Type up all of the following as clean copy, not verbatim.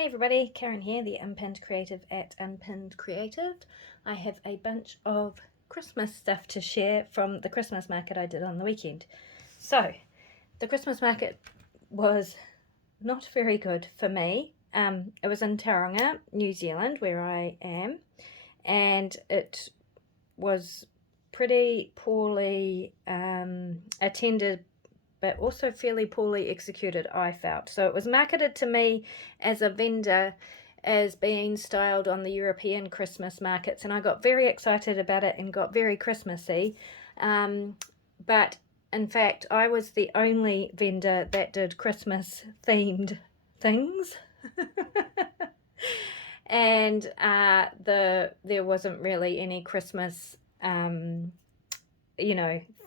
Hey everybody, Karen here, the Unpinned Creative at Unpinned Creative. I have a bunch of Christmas stuff to share from the Christmas market I did on the weekend. So, the Christmas market was not very good for me. It was in Tauranga, New Zealand, where I am, and it was pretty poorly attended, but also fairly poorly executed, I felt. So it was marketed to me as a vendor as being styled on the European Christmas markets, and I got very excited about it and got very Christmassy. But in fact, I was the only vendor that did Christmas themed things. And there wasn't really any Christmas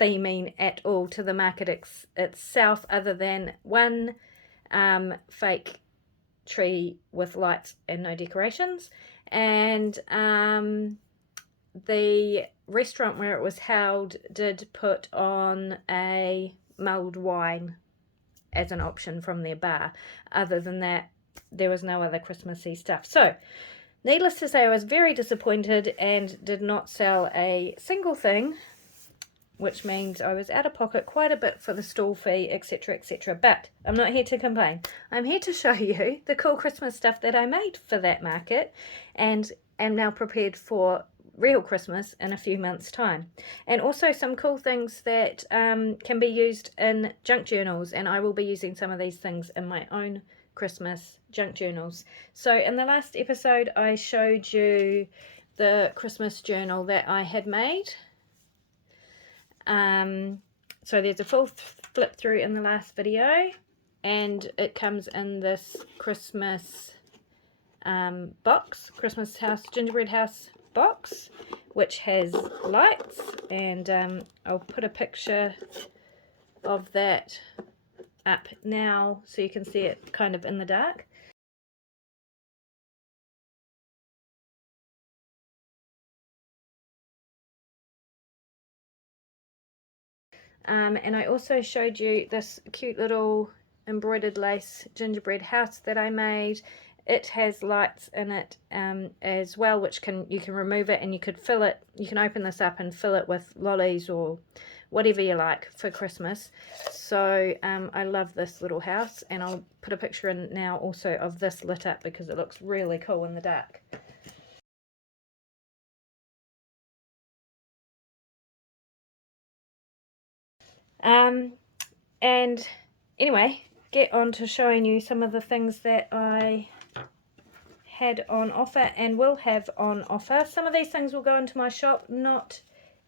theming at all to the market itself, other than one fake tree with lights and no decorations, and the restaurant where it was held did put on a mulled wine as an option from their bar. Other than that, there was no other Christmassy stuff. So needless to say, I was very disappointed and did not sell a single thing, which means I was out of pocket quite a bit for the stall fee, etc, etc. But I'm not here to complain. I'm here to show you the cool Christmas stuff that I made for that market, and am now prepared for real Christmas in a few months' time. And also some cool things that can be used in junk journals, and I will be using some of these things in my own Christmas junk journals. So in the last episode I showed you the Christmas journal that I had made. So there's a full flip through in the last video, and it comes in this Christmas box, Christmas house, gingerbread house box, which has lights, and I'll put a picture of that up now so you can see it kind of in the dark. And I also showed you this cute little embroidered lace gingerbread house that I made. It has lights in it as well, which you can remove it, and you could fill it. You can open this up and fill it with lollies or whatever you like for Christmas. So I love this little house, and I'll put a picture in now also of this lit up because it looks really cool in the dark. And anyway, get on to showing you some of the things that I had on offer and will have on offer. Some of these things will go into my shop, not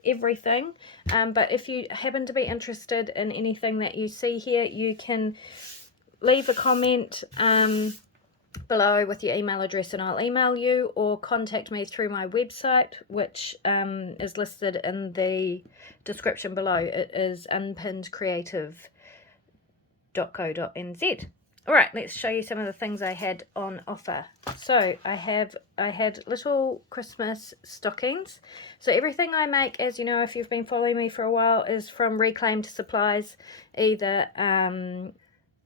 everything, but if you happen to be interested in anything that you see here, you can leave a comment below with your email address and I'll email you, or contact me through my website, which is listed in the description below. It is unpinnedcreative.co.nz. Alright, let's show you some of the things I had on offer. So I had little Christmas stockings. So everything I make, as you know if you've been following me for a while, is from reclaimed supplies, either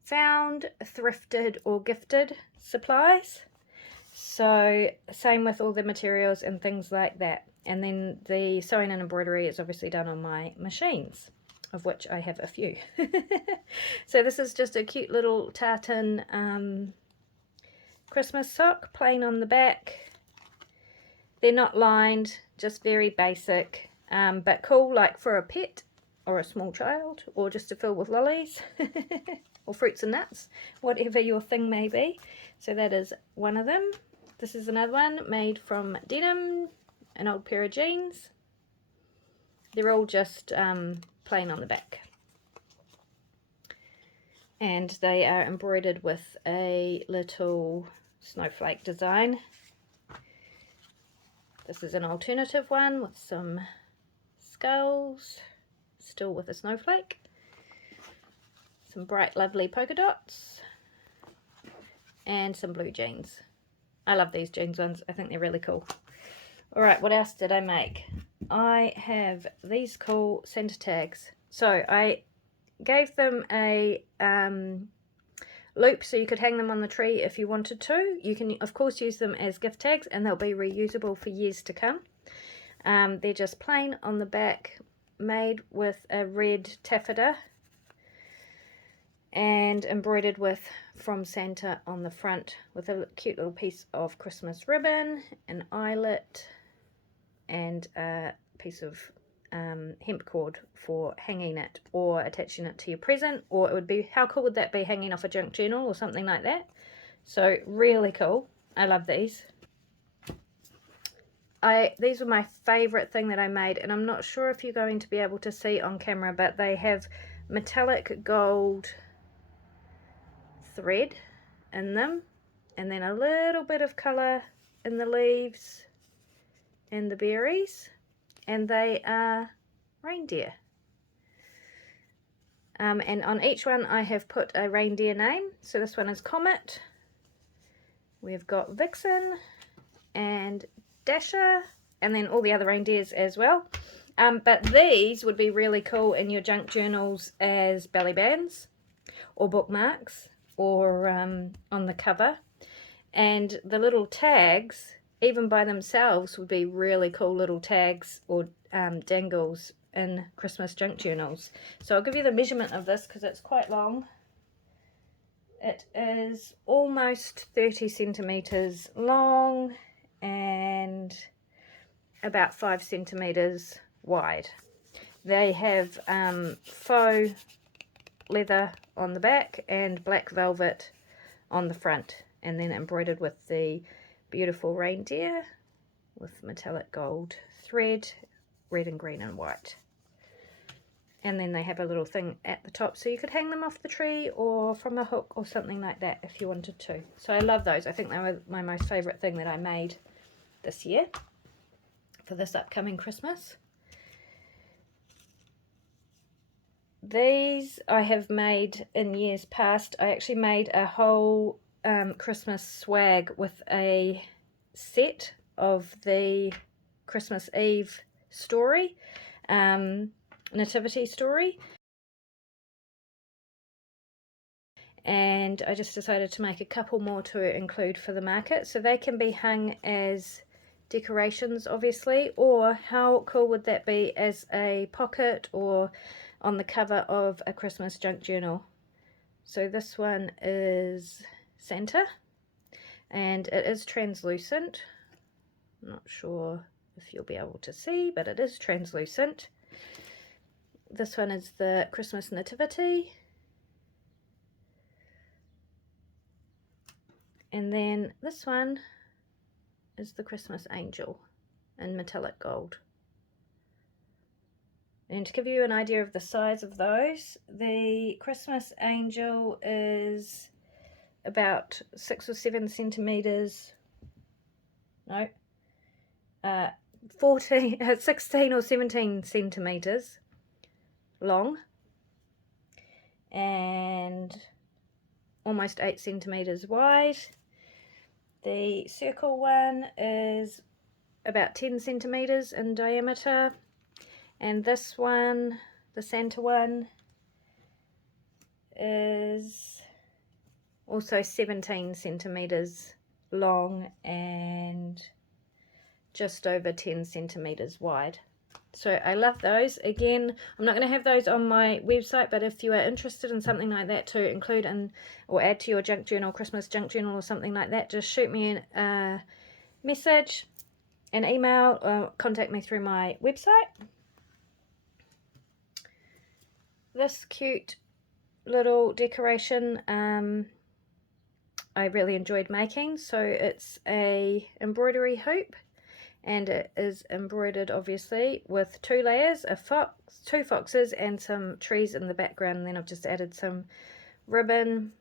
found, thrifted, or gifted supplies. So same with all the materials and things like that. And then the sewing and embroidery is obviously done on my machines, of which I have a few. So this is just a cute little tartan Christmas sock, plain on the back. They're not lined, just very basic, but cool, like for a pet or a small child, or just to fill with lollies or fruits and nuts, whatever your thing may be. So that is one of them. This is another one made from denim, an old pair of jeans. They're all just plain on the back, and they are embroidered with a little snowflake design. This is an alternative one with some skulls, still with a snowflake, some bright lovely polka dots, and some blue jeans. I love these jeans ones, I think they're really cool. Alright, what else did I make? I have these cool center tags. So I gave them a loop, so you could hang them on the tree if you wanted to. You can of course use them as gift tags, and they'll be reusable for years to come. They're just plain on the back, made with a red taffeta and embroidered with "From Santa" on the front, with a cute little piece of Christmas ribbon, an eyelet, and a piece of hemp cord for hanging it or attaching it to your present. Or it would be, how cool would that be, hanging off a junk journal or something like that? So really cool. I love these. These were my favourite thing that I made, and I'm not sure if you're going to be able to see on camera, but they have metallic gold thread in them, and then a little bit of colour in the leaves and the berries, and they are reindeer. And on each one I have put a reindeer name. So this one is Comet, we've got Vixen and Dasher, and then all the other reindeers as well. But these would be really cool in your junk journals as belly bands or bookmarks, or on the cover. And the little tags, even by themselves, would be really cool little tags or dangles in Christmas junk journals. So I'll give you the measurement of this because it's quite long. It is almost 30 centimeters long and about 5 centimeters wide. They have faux leather on the back and black velvet on the front, and then embroidered with the beautiful reindeer with metallic gold thread, red and green and white. And then they have a little thing at the top, so you could hang them off the tree or from a hook or something like that if you wanted to. So I love those. I think they were my most favourite thing that I made this year for this upcoming Christmas. These I have made in years past. I actually made a whole Christmas swag with a set of the Christmas Eve story, nativity story, and I just decided to make a couple more to include for the market, so they can be hung as decorations obviously, or how cool would that be as a pocket or on the cover of a Christmas junk journal. So this one is Santa, and it is translucent. I'm not sure if you'll be able to see, but it is translucent. This one is the Christmas Nativity, and then this one is the Christmas Angel in metallic gold. And to give you an idea of the size of those, the Christmas Angel is about 6 or 7 centimeters, no, 16 or 17 centimeters long, and almost 8 centimeters wide. The circle one is about 10 centimeters in diameter, and this one, the Santa one, is also 17 centimeters long and just over 10 centimeters wide. So I love those. Again, I'm not going to have those on my website, but if you are interested in something like that to include in or add to your junk journal, Christmas junk journal or something like that, just shoot me a message, an email, or contact me through my website. This cute little decoration I really enjoyed making. So it's a embroidery hoop, and it is embroidered obviously with 2 layers, two foxes and some trees in the background, and then I've just added some ribbon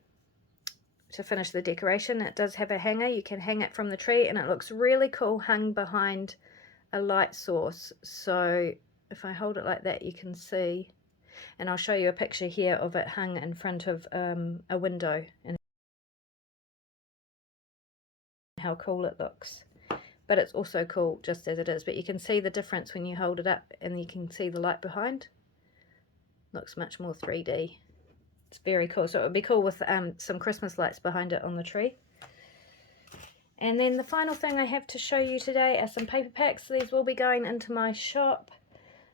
to finish the decoration. It does have a hanger, you can hang it from the tree, and it looks really cool hung behind a light source. So if I hold it like that, you can see, and I'll show you a picture here of it hung in front of a window, and how cool it looks. But it's also cool just as it is, but you can see the difference when you hold it up and you can see the light behind. Looks much more 3D. It's very cool. So it would be cool with some Christmas lights behind it on the tree. And then the final thing I have to show you today are some paper packs. These will be going into my shop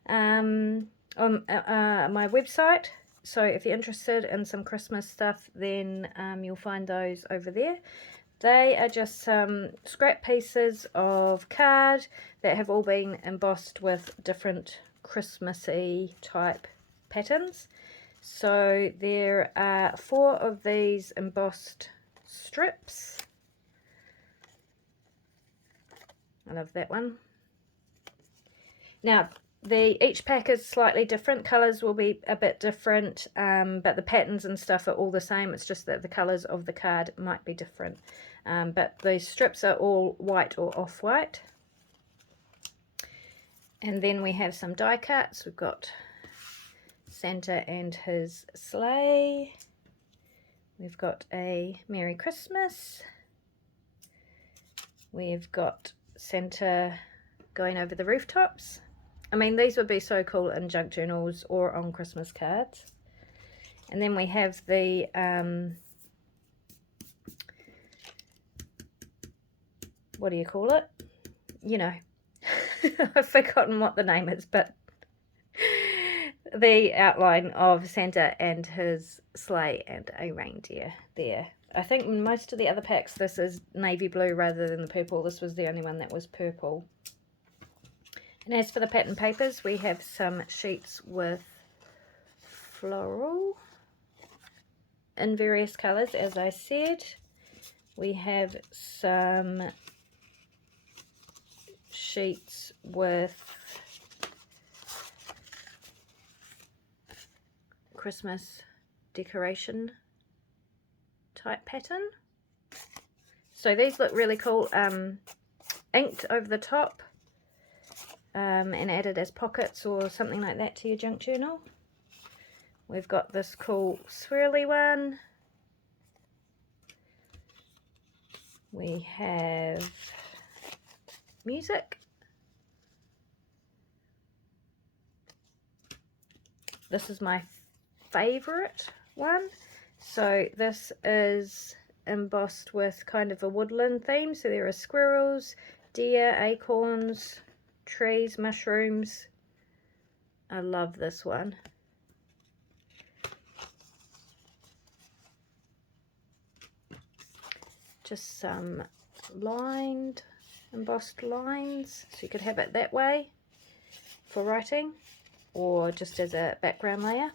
on my website. So if you're interested in some Christmas stuff, then you'll find those over there. They are just some scrap pieces of card that have all been embossed with different Christmassy type patterns. So there are 4 of these embossed strips. I love that one. Now, each pack is slightly different. Colours will be a bit different, but the patterns and stuff are all the same. It's just that the colours of the card might be different. But these strips are all white or off-white. And then we have some die cuts. We've got Santa and his sleigh. We've got a Merry Christmas. We've got Santa going over the rooftops. I mean, these would be so cool in junk journals or on Christmas cards. And then we have the what do you call it? You know, I've forgotten what the name is, but the outline of Santa and his sleigh and a reindeer there. I think most of the other packs, this is navy blue rather than the purple. This was the only one that was purple. And as for the pattern papers, we have some sheets with floral in various colours, as I said. We have some sheets with Christmas decoration type pattern. So these look really cool, inked over the top. And added as pockets or something like that to your junk journal. We've got this cool swirly one. We have music. This is my favourite one. So this is embossed with kind of a woodland theme. So there are squirrels, deer, acorns, trees, mushrooms. I love this one. Just some lined, embossed lines, so you could have it that way for writing or just as a background layer.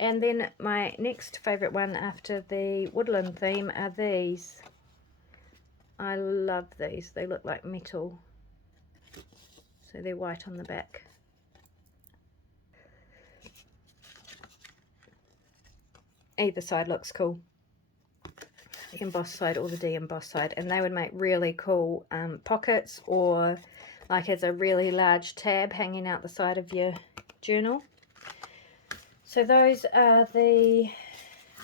And then my next favourite one after the woodland theme are these. I love these. They look like metal. So they're white on the back. Either side looks cool. The embossed side or the de-embossed side. And they would make really cool pockets or like as a really large tab hanging out the side of your journal. So those are the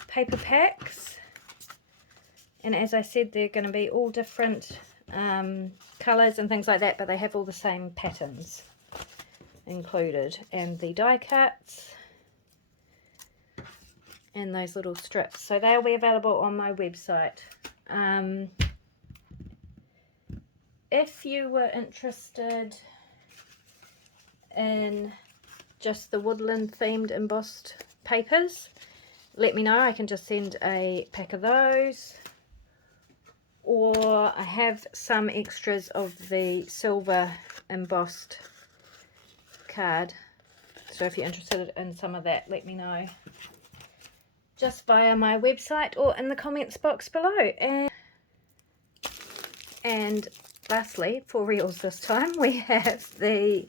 paper packs. And as I said, they're going to be all different colours and things like that, but they have all the same patterns included. And the die cuts and those little strips. So they'll be available on my website. If you were interested in just the woodland themed embossed papers, let me know. I can just send a pack of those. Or I have some extras of the silver embossed card. So if you're interested in some of that, let me know. Just via my website or in the comments box below. And lastly, for reals this time, we have the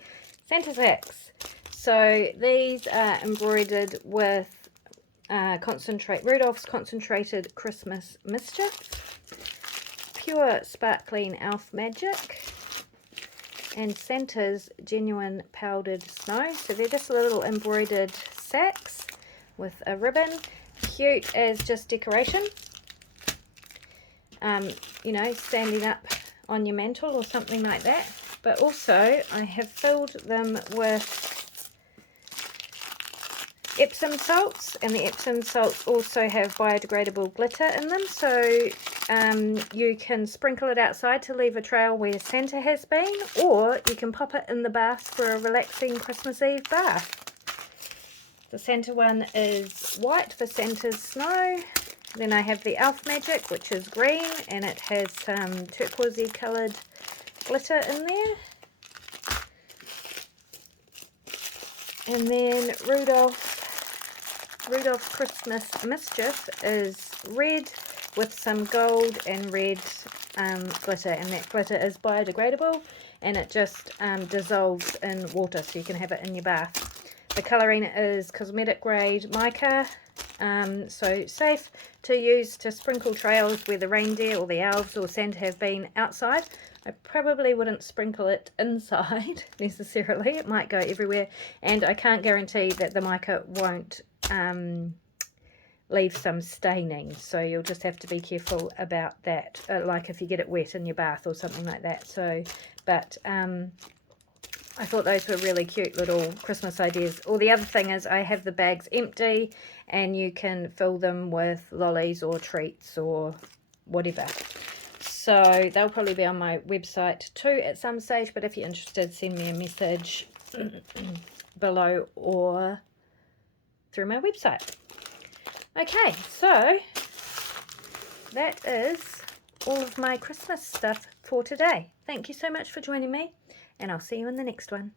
Santa sacks. So these are embroidered with Rudolph's Concentrated Christmas Mischief, Pure Sparkling Elf Magic, and Santa's Genuine Powdered Snow. So they're just little embroidered sacks with a ribbon. Cute as just decoration. You know, standing up on your mantle or something like that. But also, I have filled them with Epsom salts, and the Epsom salts also have biodegradable glitter in them, so you can sprinkle it outside to leave a trail where Santa has been, or you can pop it in the bath for a relaxing Christmas Eve bath. The Santa one is white for Santa's snow. Then I have the Elf Magic, which is green, and it has some turquoisey coloured glitter in there. And then Rudolph Christmas Mischief is red with some gold and red glitter, and that glitter is biodegradable, and it just dissolves in water, so you can have it in your bath. The colouring is cosmetic grade mica, so safe to use to sprinkle trails where the reindeer or the elves or Santa have been outside. I probably wouldn't sprinkle it inside necessarily, it might go everywhere, and I can't guarantee that the mica won't leave some staining, so you'll just have to be careful about that, like if you get it wet in your bath or something like that. So, but I thought those were really cute little Christmas ideas. Or the other thing is I have the bags empty, and you can fill them with lollies or treats or whatever. So they'll probably be on my website too at some stage, but if you're interested, send me a message below or through my website. Okay, so that is all of my Christmas stuff for today. Thank you so much for joining me, and I'll see you in the next one.